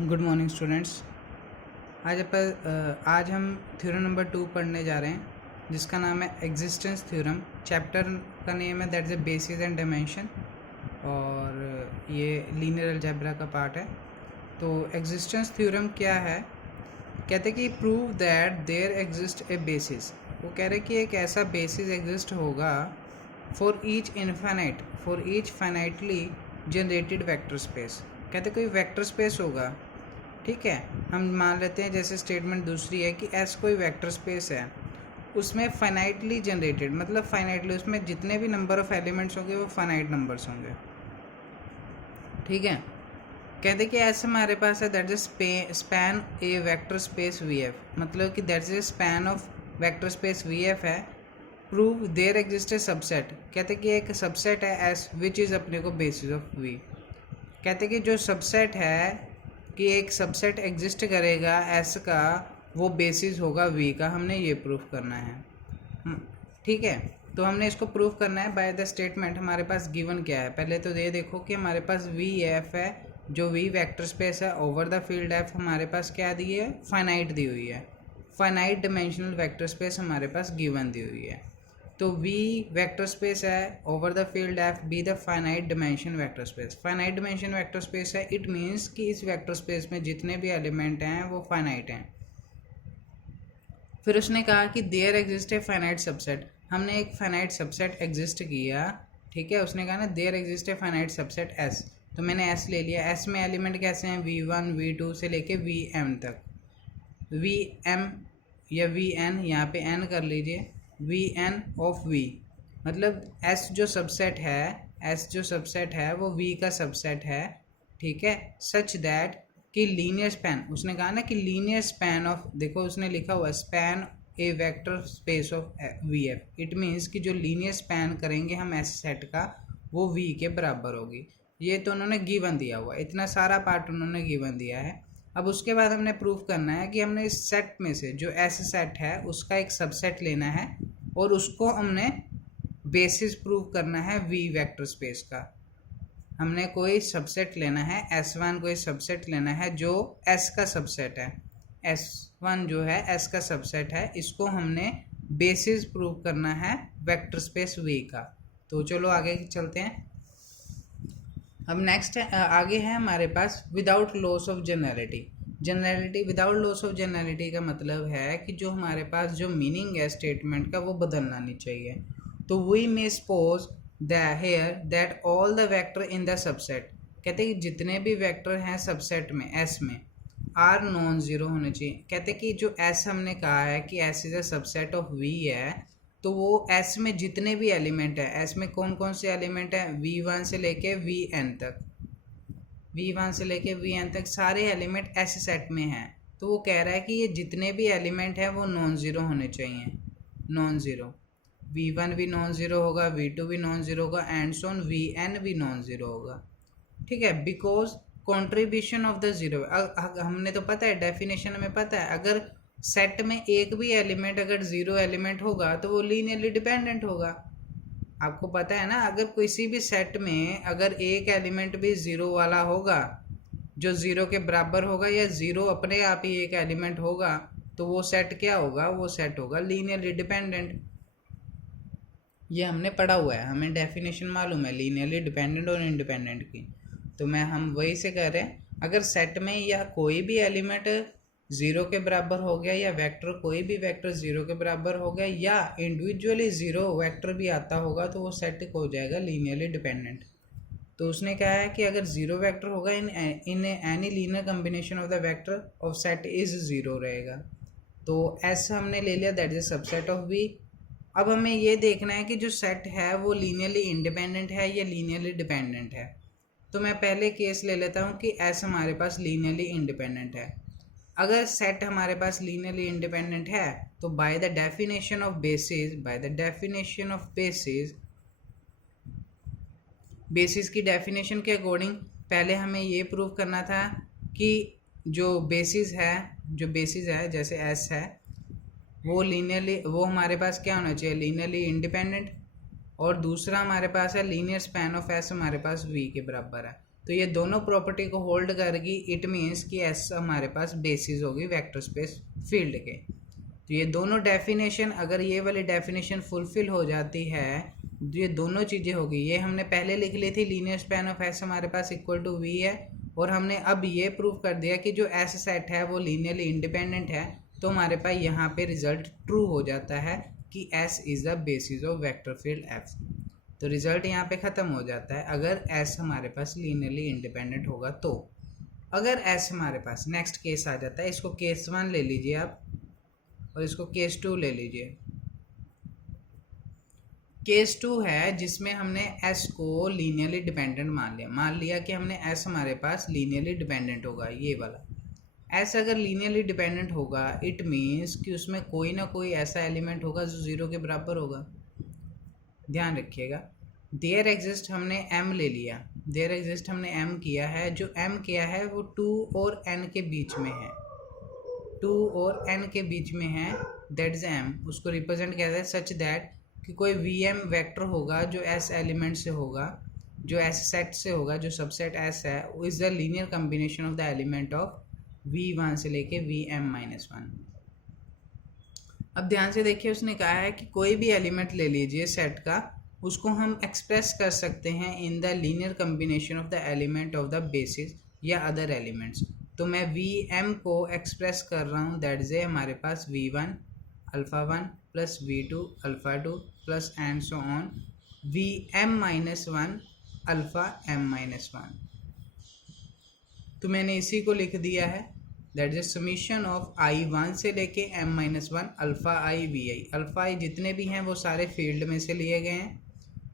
Good morning students. आज हम theorem number 2 पढ़ने जा रहे हैं जिसका नाम है एग्जिस्टेंस थ्योरम। चैप्टर का नेम है that's a basis and dimension और ये लीनियर अलजेब्रा का पार्ट है। तो एग्जिस्टेंस थ्योरम क्या है? कहते कि prove that there exist a basis. वो कह रहे कि एक ऐसा बेसिस एग्जिस्ट होगा for each finitely generated vector space. कहते कोई वेक्टर स्पेस होगा, ठीक है। हम मान लेते हैं जैसे स्टेटमेंट दूसरी है कि एस कोई वेक्टर स्पेस है, उसमें फाइनाइटली जनरेटेड मतलब फाइनाइटली उसमें जितने भी नंबर ऑफ एलिमेंट्स होंगे वो फाइनाइट नंबर्स होंगे, ठीक है। कहते कि ऐसे हमारे पास है that is span a vector space V F, मतलब कि that is span of vector space V F है। Prove there exist a subset. कहते कि एक सबसेट है एस विच इज़ अपने को बेसिस ऑफ वी। कहते कि जो सबसेट है कि एक सबसेट एग्जिस्ट करेगा एस का, वो बेसिस होगा वी का। हमने ये प्रूफ करना है, ठीक है। तो हमने इसको प्रूफ करना है बाय द स्टेटमेंट। हमारे पास गिवन क्या है, पहले तो ये देखो कि हमारे पास वी एफ है, जो वी वेक्टर स्पेस है ओवर द फील्ड एफ हमारे पास क्या दी है, फाइनाइट दी हुई है। फाइनाइट डिमेंशनल वेक्टर स्पेस हमारे पास गिवन दी हुई है। तो V वेक्टर स्पेस है over the field F be the finite dimension vector space. Finite dimension vector space है, इट मीन्स कि इस वेक्टर स्पेस में जितने भी एलिमेंट हैं वो फाइनाइट हैं। फिर उसने कहा कि there exist a finite subset. हमने एक फाइनाइट सबसेट एग्जिस्ट किया, ठीक है। उसने कहा ना there exist a finite subset S, तो मैंने S ले लिया। S में एलिमेंट कैसे हैं, V1 V2 से लेके Vm तक। Vm या Vn, यहाँ पे n कर लीजिए, Vn ऑफ V, मतलब S जो सबसेट है वो V का सबसेट है, ठीक है। सच दैट कि लीनियर स्पैन, उसने कहा ना कि लीनियर स्पैन ऑफ, देखो उसने लिखा हुआ span a vector space of V F, it means कि जो लीनियर स्पैन करेंगे हम एस सेट का वो V के बराबर होगी। ये तो उन्होंने गिवन दिया हुआ, इतना सारा पार्ट उन्होंने गिवन दिया है। अब उसके बाद हमने प्रूफ करना है कि हमने इस सेट में से जो एस सेट है उसका एक सबसेट लेना है और उसको हमने बेसिस प्रूव करना है वी वेक्टर स्पेस का। हमने कोई सबसेट लेना है S1, कोई सबसेट लेना है जो S का सबसेट है। S1 जो है S का सबसेट है, इसको हमने बेसिस प्रूव करना है वेक्टर स्पेस V का। तो चलो आगे चलते हैं। अब नेक्स्ट है, आगे है हमारे पास without loss of generality. Without loss of generality का मतलब है कि जो हमारे पास जो मीनिंग है स्टेटमेंट का वो बदलना नहीं चाहिए। तो we may suppose here that all the vector in the subset. कहते हैं कि जितने भी वेक्टर हैं सबसेट में एस में आर नॉन जीरो होने चाहिए। कहते हैं कि जो एस हमने कहा है कि S is a subset of V है, तो वो एस में जितने भी एलिमेंट है, एस में कौन कौन से एलिमेंट है, V1 से लेके Vn तक, V1 से लेके Vn तक सारे एलिमेंट एस सेट में हैं। तो वो कह रहा है कि ये जितने भी एलिमेंट हैं वो नॉन ज़ीरो होने चाहिए, नॉन ज़ीरो। V1 भी नॉन ज़ीरो होगा, V2 भी नॉन ज़ीरो होगा एंड सो ऑन, Vn भी नॉन ज़ीरो होगा, ठीक है। Because contribution of the zero, हमने तो पता है डेफिनेशन में पता है, अगर सेट में एक भी एलिमेंट अगर ज़ीरो एलिमेंट होगा तो वो लीनियरली डिपेंडेंट होगा। आपको पता है ना, अगर किसी भी सेट में अगर एक एलिमेंट भी ज़ीरो वाला होगा जो ज़ीरो के बराबर होगा या ज़ीरो अपने आप ही एक एलिमेंट होगा, तो वो सेट क्या होगा, वो सेट होगा लीनियरली डिपेंडेंट। ये हमने पढ़ा हुआ है, हमें डेफिनेशन मालूम है लीनियरली डिपेंडेंट और इंडिपेंडेंट की। तो हम वही से कह रहे हैं, अगर सेट में या कोई भी एलिमेंट ज़ीरो के बराबर हो गया या वेक्टर कोई भी वेक्टर ज़ीरो के बराबर हो गया या इंडिविजुअली ज़ीरो वेक्टर भी आता होगा तो वो सेट हो जाएगा लीनियरली डिपेंडेंट। तो उसने कहा है कि अगर ज़ीरो वेक्टर होगा in any linear combination of the vector of set is zero रहेगा। तो एस हमने ले लिया, that is subset of V. अब हमें ये देखना है कि जो सेट है वो लीनियरली इंडिपेंडेंट है या लीनियरली डिपेंडेंट है। तो मैं पहले केस ले लेता हूँ कि एस हमारे पास लीनियरली इंडिपेंडेंट है। अगर सेट हमारे पास लीनियरली इंडिपेंडेंट है तो by the definition of basis की डेफिनेशन के अकॉर्डिंग पहले हमें ये प्रूव करना था कि जो बेसिस है जैसे एस है वो हमारे पास क्या होना चाहिए, लीनियरली इंडिपेंडेंट। और दूसरा हमारे पास है लीनियर स्पैन ऑफ एस हमारे पास वी के बराबर है। तो ये दोनों प्रॉपर्टी को होल्ड करेगी, इट मीन्स कि एस हमारे पास बेसिस होगी वेक्टर स्पेस फील्ड के। तो ये दोनों डेफिनेशन, अगर ये वाली डेफिनेशन फुलफिल हो जाती है तो ये दोनों चीज़ें होगी। ये हमने पहले लिख ली थी, लीनियर स्पैन ऑफ एस हमारे पास इक्वल टू वी है, और हमने अब ये प्रूव कर दिया कि जो एस सेट है वो लीनियरली इंडिपेंडेंट है। तो हमारे पास यहाँ पे रिजल्ट ट्रू हो जाता है कि S is the basis of vector field F. तो रिजल्ट यहाँ पे ख़त्म हो जाता है अगर एस हमारे पास लीनियरली इंडिपेंडेंट होगा तो। अगर एस हमारे पास, नेक्स्ट केस आ जाता है, इसको केस 1 ले लीजिए आप और इसको केस 2 ले लीजिए। केस 2 है जिसमें हमने एस को लीनियरली डिपेंडेंट मान लिया कि हमने एस हमारे पास लीनियरली डिपेंडेंट होगा। ये वाला एस अगर लीनियरली डिपेंडेंट होगा इट मीन्स कि उसमें कोई ना कोई ऐसा एलिमेंट होगा जो 0 के बराबर होगा। ध्यान रखिएगा, देयर एग्जिस्ट हमने m ले लिया, देयर एग्जिस्ट हमने m किया है, जो m किया है वो 2 और n के बीच में है, 2 और n के बीच में है, दैट इज m। उसको रिप्रेजेंट किया जाए सच दैट कि कोई vm वेक्टर होगा जो s एलिमेंट से होगा, जो s सेट से होगा, जो सबसेट s है, वो is the linear combination of the element of v1 से लेके vm-1। अब ध्यान से देखिए, उसने कहा है कि कोई भी एलिमेंट ले लीजिए सेट का, उसको हम एक्सप्रेस कर सकते हैं in the linear combination of the element of the basis या अदर एलिमेंट्स। तो मैं vm को एक्सप्रेस कर रहा हूँ, दैट इज हमारे पास v1 alpha 1 plus v2 alpha 2 plus and so on vm-1 alpha m-1। तो मैंने इसी को लिख दिया है, that is summation of i1 से लेके m-1 alpha i vi। Alpha i जितने भी हैं वो सारे फील्ड में से लिए गए हैं।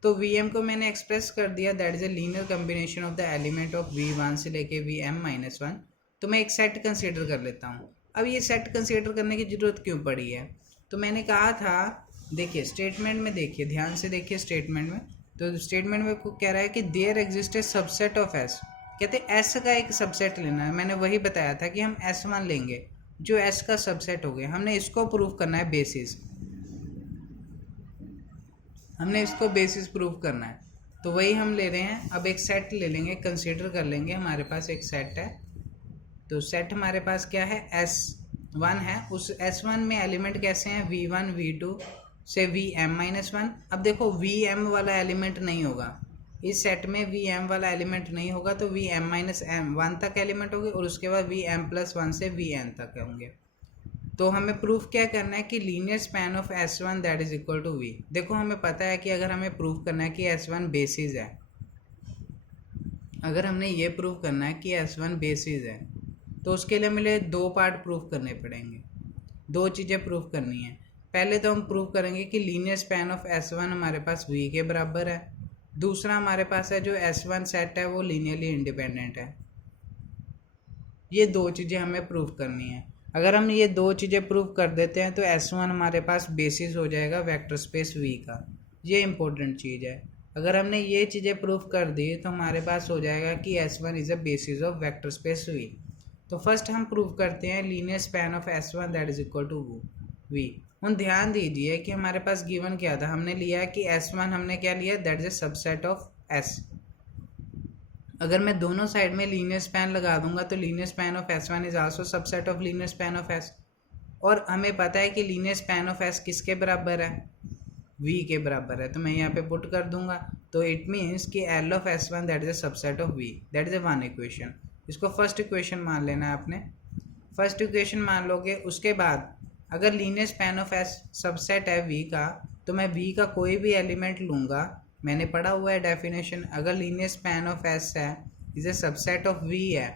तो vm को मैंने एक्सप्रेस कर दिया, that is a linear combination of the element of v1 से लेके vm-1। तो मैं एक सेट कंसीडर कर लेता हूँ। अब ये सेट कंसीडर करने की ज़रूरत क्यों पड़ी है? तो मैंने कहा था, देखिए स्टेटमेंट में, देखिए ध्यान से देखिए स्टेटमेंट में, तो स्टेटमेंट में कह रहा है कि there exist a subset of S, कहते एस का एक सबसेट लेना है। मैंने वही बताया था कि हम S1 लेंगे जो S का सबसेट हो गया, हमने इसको प्रूव करना है बेसिस, हमने इसको बेसिस प्रूव करना है, तो वही हम ले रहे हैं। अब एक सेट ले लेंगे, कंसीडर कर लेंगे, हमारे पास एक सेट है। तो सेट हमारे पास क्या है, S1 है। उस S1 में एलिमेंट कैसे हैं, v1 v2 से vm-1। अब देखो vm वाला एलिमेंट नहीं होगा इस सेट में, vm वाला एलिमेंट नहीं होगा, तो vm-1 तक एलिमेंट होंगे और उसके बाद vm+1 से vn तक होंगे। तो हमें प्रूफ क्या करना है कि linear span of S1 that is equal to v। देखो हमें पता है कि अगर हमें प्रूफ करना है कि S1 बेसिस है, अगर हमने ये प्रूफ करना है कि S1 बेसिस है, तो उसके लिए हमें 2 पार्ट प्रूफ करने पड़ेंगे, 2 चीज़ें प्रूफ करनी है। पहले तो हम प्रूफ करेंगे कि लीनियर स्पैन ऑफ S1 हमारे पास v के बराबर है। दूसरा हमारे पास है जो S1 सेट है वो लीनियरली इंडिपेंडेंट है। ये 2 चीज़ें हमें प्रूव करनी है। अगर हम ये 2 चीज़ें प्रूव कर देते हैं तो S1 हमारे पास बेसिस हो जाएगा वेक्टर स्पेस V का। ये इंपॉर्टेंट चीज़ है। अगर हमने ये चीज़ें प्रूव कर दी तो हमारे पास हो जाएगा कि S1 is a basis of vector space V। तो फर्स्ट हम प्रूव करते हैं linear span of S1 that is equal to V। हम ध्यान दीजिए कि हमारे पास गिवन क्या था, हमने लिया है कि S1 हमने क्या लिया, that is a subset of S। अगर मैं दोनों साइड में लीनियर स्पैन लगा दूंगा तो linear span of S1 is also subset of linear span of S। और हमें पता है कि लीनियर स्पैन ऑफ S किसके बराबर है, V के बराबर है। तो मैं यहाँ पे पुट कर दूंगा, तो इट मीन्स कि L of S1 that is a subset of V, that is a 1 equation. इसको फर्स्ट इक्वेशन मान लेना है आपने, फर्स्ट इक्वेशन मान लोगे। उसके बाद अगर linear span of S subset है V का, तो मैं V का कोई भी एलिमेंट लूँगा, मैंने पढ़ा हुआ है डेफिनेशन, अगर लीनियर स्पैन ऑफ S है is a subset of V है,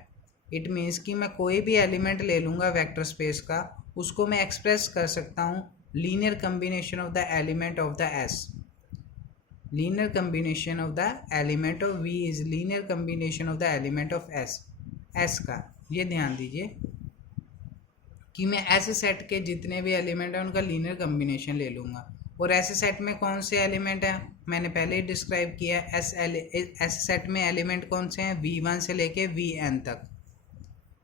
इट मीन्स कि मैं कोई भी एलिमेंट ले लूँगा वेक्टर स्पेस का, उसको मैं एक्सप्रेस कर सकता हूँ linear combination of the element of the S। Linear combination of the element of V is linear combination of the element of S का। ये ध्यान दीजिए कि मैं ऐसे सेट के जितने भी एलिमेंट हैं उनका लीनियर कम्बिनेशन ले लूँगा। और ऐसे सेट में कौन से एलिमेंट हैं, मैंने पहले ही डिस्क्राइब किया है। ऐसे सेट में एलिमेंट कौन से हैं, v1 से लेके vn तक।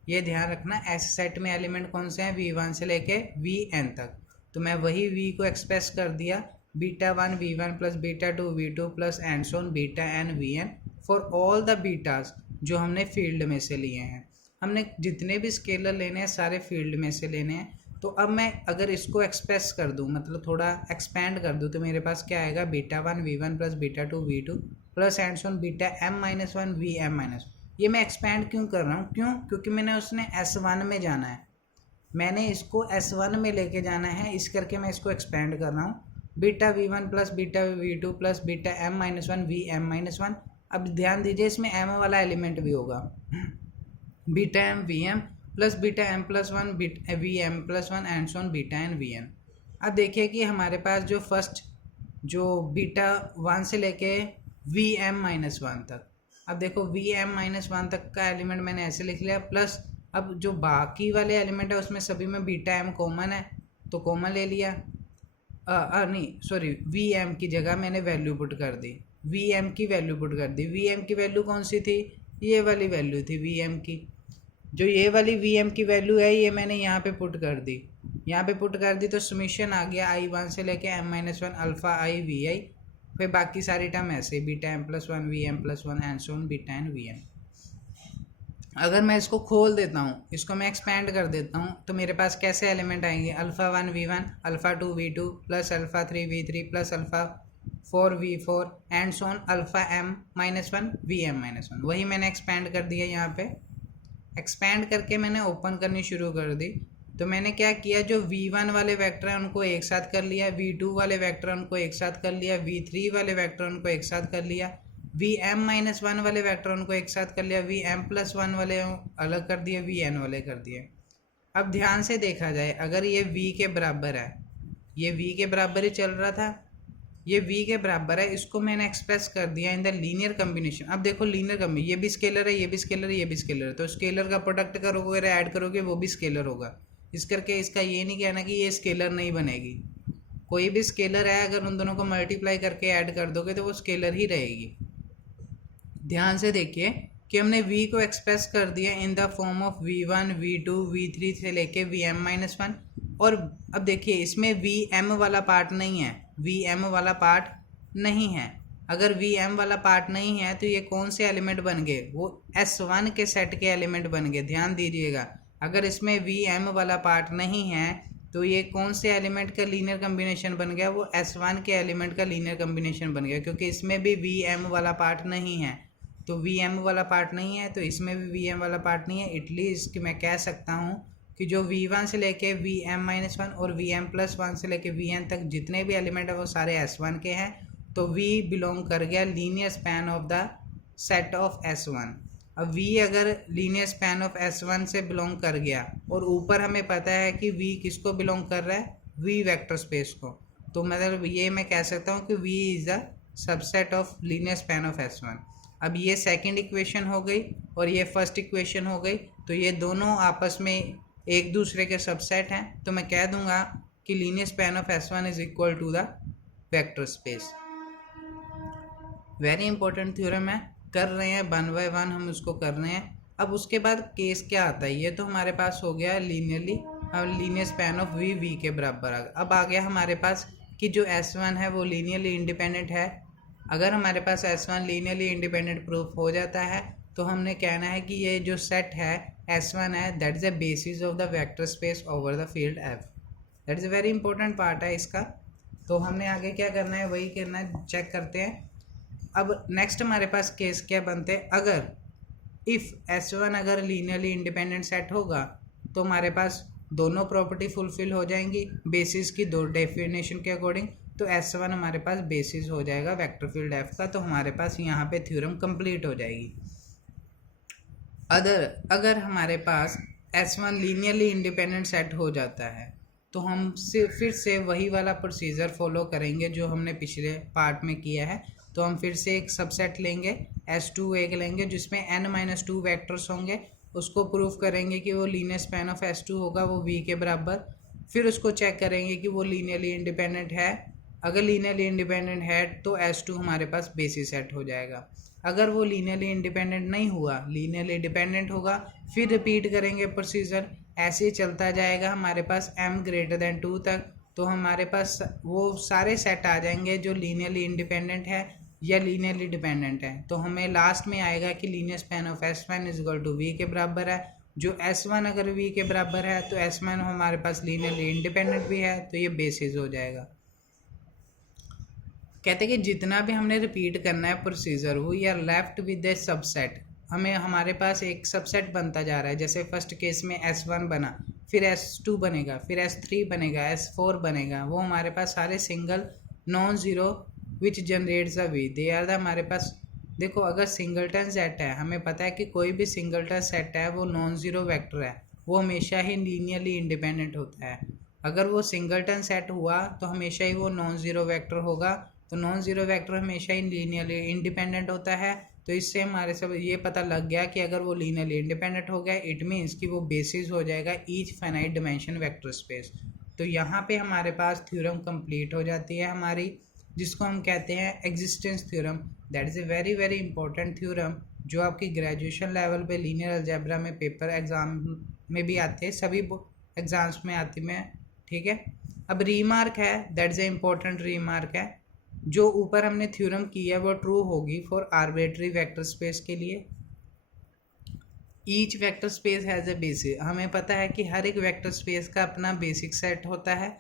ये ध्यान रखना, ऐसे सेट में एलिमेंट कौन से हैं, v1 से लेके vn तक। तो मैं वही v को एक्सप्रेस कर दिया, β1 v1 plus β2 v2 plus and so on βn vn for all the betas जो हमने फील्ड में से लिए हैं। हमने जितने भी स्केलर लेने हैं सारे फील्ड में से लेने हैं। तो अब मैं अगर इसको एक्सप्रेस कर दूं, मतलब थोड़ा एक्सपेंड कर दूं, तो मेरे पास क्या आएगा, β1 v1 plus β2 v2 plus and so on βm-1 vm-1। ये मैं एक्सपेंड क्यों कर रहा हूँ, क्योंकि मैंने उसने S1 में जाना है, मैंने इसको S1 में लेके जाना है, इस करके मैं इसको एक्सपेंड कर रहा हूँ। β v1 plus βv2 plus βm-1 vm-1। अब ध्यान दीजिए इसमें m वाला एलिमेंट भी होगा, βm vm plus βm+1 vm+1 and so on βn vn। अब देखिए कि हमारे पास जो फर्स्ट जो β1 से लेके vm-1 तक, अब देखो vm-1 तक का एलिमेंट मैंने ऐसे लिख लिया, प्लस अब जो बाकी वाले एलिमेंट है उसमें सभी में βm कॉमन है तो कॉमन ले लिया, नहीं सॉरी, vm की जगह मैंने वैल्यू पुट कर दी, vm की वैल्यू पुट कर दी। vm की वैल्यू कौन सी थी, ये वाली वैल्यू थी vm की, जो ये वाली vm की वैल्यू है ये मैंने यहाँ पे पुट कर दी, यहाँ पे पुट कर दी तो समीशन आ गया i1 से लेके m-1 अल्फा i vi, फिर बाकी सारी टर्म ऐसे βm+1 vm+1 and so on βn vn। अगर मैं इसको खोल देता हूँ, इसको मैं एक्सपेंड कर देता हूँ, तो मेरे पास कैसे एलिमेंट आएंगे, α1 v1 α2 v2 plus α3 v3 plus α4 v4 and so on αm-1 vm-1। वही मैंने एक्सपेंड कर दिया, यहाँ पे एक्सपेंड करके मैंने ओपन करनी शुरू कर दी। तो मैंने क्या किया, जो v1 वाले वेक्टर हैं उनको एक साथ कर लिया, v2 वाले वेक्टर उनको एक साथ कर लिया, v3 वाले वेक्टर उनको एक साथ कर लिया, vm-1 वाले वेक्टर उनको एक साथ कर लिया, vm+1 वाले अलग कर दिए, vn वाले कर दिए। अब ध्यान से देखा जाए, अगर ये v के बराबर है, ये v के बराबर ही चल रहा था, ये v के बराबर है, इसको मैंने एक्सप्रेस कर दिया इन द लीनियर कम्बिनेशन। अब देखो लीनियर कम्बिनेशन, ये भी स्केलर है, ये भी स्केलर है, ये भी स्केलर है, तो स्केलर का प्रोडक्ट करोगे ऐड करोगे वो भी स्केलर होगा। इस करके इसका ये नहीं कहना कि ये स्केलर नहीं बनेगी, कोई भी स्केलर है अगर उन दोनों को मल्टीप्लाई करके ऐड कर दोगे तो वो स्केलर ही रहेगी। ध्यान से देखिए कि हमने v को एक्सप्रेस कर दिया in the form of v1 v2 v3 से लेके vm-1। और अब देखिए इसमें vm वाला पार्ट नहीं है, vm वाला पार्ट नहीं है। अगर vm वाला पार्ट नहीं है तो ये कौन से एलिमेंट बन गए, वो S1 के सेट के एलिमेंट बन गए। ध्यान दीजिएगा, अगर इसमें vm वाला पार्ट नहीं है तो ये कौन से एलिमेंट का लीनियर कम्बिनेशन बन गया, वो S1 के एलिमेंट का लीनियर कम्बिनेशन बन गया, क्योंकि इसमें भी vm वाला पार्ट नहीं है। तो vm वाला पार्ट नहीं है तो इसमें भी vm वाला पार्ट नहीं है, इसलिए इसकी मैं कह सकता हूँ कि जो v1 से लेके vm-1 और vm+1 से लेके vn तक जितने भी एलिमेंट है वो सारे S1 के हैं। तो v बिलोंग कर गया linear span of the set of S1। अब v अगर लीनियर स्पैन ऑफ S1 से बिलोंग कर गया और ऊपर हमें पता है कि v किसको बिलोंग कर रहा है, v वेक्टर स्पेस को, तो मतलब ये मैं कह सकता हूँ कि v is the subset of linear span of S1। अब ये सेकंड इक्वेशन हो गई और ये फर्स्ट इक्वेशन हो गई, तो ये दोनों आपस में एक दूसरे के सबसेट हैं, तो मैं कह दूंगा कि linear span of S1 is equal to the vector space. Very important theorem है, कर रहे हैं वन बाय वन हम उसको कर रहे हैं। अब उसके बाद केस क्या आता है, ये तो हमारे पास हो गया लीनियरली, अब लीनियर स्पैन ऑफ v के बराबर आ गया। अब आ गया हमारे पास कि जो S1 है वो लीनियरली इंडिपेंडेंट है। अगर हमारे पास S1 लीनियरली इंडिपेंडेंट प्रूफ हो जाता है तो हमने कहना है कि ये जो सेट है S1 है that is the basis of the vector space over the field F। That is a very important part है इसका। तो हमने आगे क्या करना है वही करना है, चेक करते हैं। अब नेक्स्ट हमारे पास केस क्या बनते हैं, अगर इफ़ S1 अगर लीनियरली इंडिपेंडेंट सेट होगा तो हमारे पास दोनों प्रॉपर्टी फुलफिल हो जाएंगी बेसिस की दो डेफिनेशन के अकॉर्डिंग, तो S1 हमारे पास बेसिस हो जाएगा वेक्टर फील्ड F का, तो हमारे पास यहाँ पे थ्योरम कंप्लीट हो जाएगी। अगर हमारे पास S1 लीनियरली इंडिपेंडेंट सेट हो जाता है तो हम फिर से वही वाला प्रोसीजर फॉलो करेंगे जो हमने पिछले पार्ट में किया है। तो हम फिर से एक सबसेट लेंगे, S2 एक लेंगे जिसमें n-2 वेक्टर्स होंगे, उसको प्रूफ करेंगे कि वो लीनियर स्पैन ऑफ S2 होगा वो v के बराबर। फिर उसको चेक करेंगे कि वो लीनियरली इंडिपेंडेंट है, अगर लीनियरली इंडिपेंडेंट है तो S2 हमारे पास बेसिस सेट हो जाएगा। अगर वो लीनियरली इंडिपेंडेंट नहीं हुआ, लीनियरली डिपेंडेंट होगा, फिर रिपीट करेंगे प्रोसीजर, ऐसे ही चलता जाएगा हमारे पास m greater than 2 तक। तो हमारे पास वो सारे सेट आ जाएंगे जो लीनियरली इंडिपेंडेंट है या लीनियरली डिपेंडेंट है, तो हमें लास्ट में आएगा कि linear span of S1 is equal to V के बराबर है। जो S1 अगर V के बराबर है तो S1 हमारे पास लीनियरली इंडिपेंडेंट भी है, तो ये बेसिस हो जाएगा। कहते हैं कि जितना भी हमने रिपीट करना है procedure, we are left with a subset. हमें हमारे पास एक सबसेट बनता जा रहा है। जैसे फर्स्ट केस में S1 बना, फिर S2 बनेगा, फिर S3 बनेगा, S4 बनेगा। वो हमारे पास सारे single non zero which generates a V, they are the हमारे पास। देखो अगर सिंगलटन सेट है, हमें पता है कि कोई भी सिंगलटन सेट है वो नॉन ज़ीरो वेक्टर है, वो हमेशा ही लीनियरली इंडिपेंडेंट होता है। अगर वो सिंगलटन सेट हुआ तो हमेशा ही वो नॉन ज़ीरो वेक्टर होगा, तो नॉन ज़ीरो वेक्टर हमेशा ही लीनियरली इंडिपेंडेंट होता है। तो इससे हमारे सब ये पता लग गया कि अगर वो लीनियरली इंडिपेंडेंट हो गया, इट मीन्स कि वो बेसिस हो जाएगा each finite dimension vector space. तो यहाँ पे हमारे पास थ्योरम कंप्लीट हो जाती है हमारी, जिसको हम कहते हैं existence theorem. That is a very very important theorem, जो आपकी ग्रेजुएशन लेवल पे लीनियर अलजेब्रा में पेपर एग्जाम में भी आते हैं, सभी एग्जाम्स में आती में, ठीक है। अब रीमार्क है, that is a important remark है, जो ऊपर हमने थ्योरम की है वो ट्रू होगी फॉर आर्बिट्री वेक्टर स्पेस के लिए। Each vector space has a basis, हमें पता है कि हर एक वेक्टर स्पेस का अपना बेसिक सेट होता है,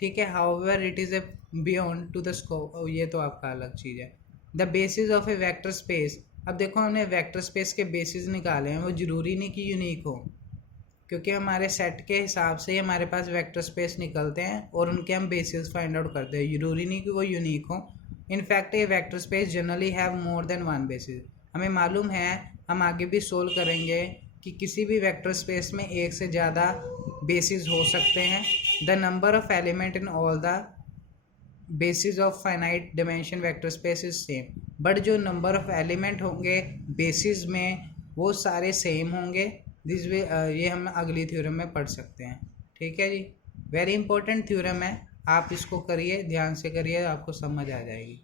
ठीक है। However it is a beyond to the scope, ये तो आपका अलग चीज़ है। The basis of a vector space, अब देखो हमने वेक्टर स्पेस के बेसिस निकाले हैं, वो ज़रूरी नहीं कि यूनिक हो, क्योंकि हमारे सेट के हिसाब से ही हमारे पास वेक्टर स्पेस निकलते हैं और उनके हम बेसिस फाइंड आउट करते हैं। ज़रूरी नहीं कि वो यूनिक हो। इनफैक्ट ये vector space generally have more than one basis. हमें मालूम है, हम आगे भी सोल्व करेंगे कि किसी भी वेक्टर स्पेस में एक से ज़्यादा बेसिस हो सकते हैं। The number of element in all the basis of finite dimension vector space is same, but जो नंबर ऑफ एलिमेंट होंगे बेसिस में वो सारे सेम होंगे। दिस वे ये हम अगली थ्योरम में पढ़ सकते हैं, ठीक है जी। वेरी इंपॉर्टेंट थ्योरम है, आप इसको करिए, ध्यान से करिए, आपको समझ आ जाएगी।